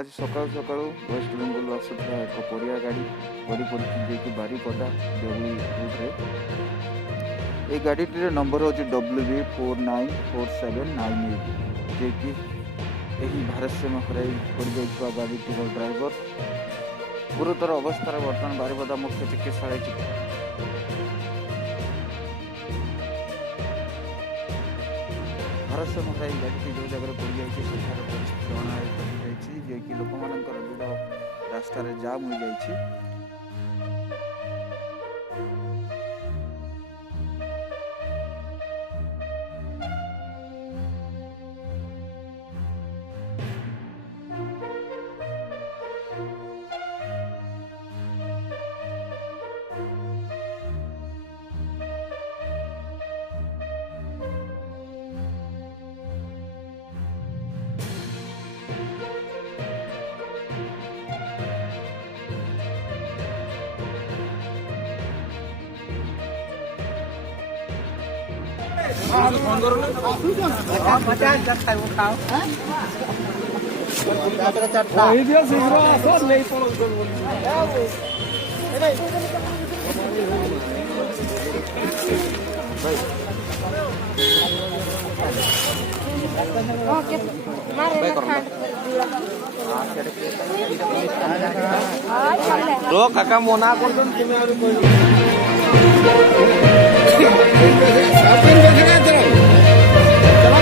आज सकाल सकाल वेस्ट बेंगल आसूला एक परिया गाड़ी गड़ी पड़ी कि बारीपदा देवली रूट्रे ये गाड़ी नंबर हूँ WB494798 जे कि यही भारतसेवा हराई पड़ गाड़ी ड्राइवर गुरुतर अवस्था बर्तमान बारीपदा मुख्य चिकित्सालय भारतसेवा हराई गाड़ी जो जगह पड़ जाए परिस्थिति अनायत्त जे कि लोक मानकर भिड़ रास्तार जाम हो जाइए। काका मना कर चला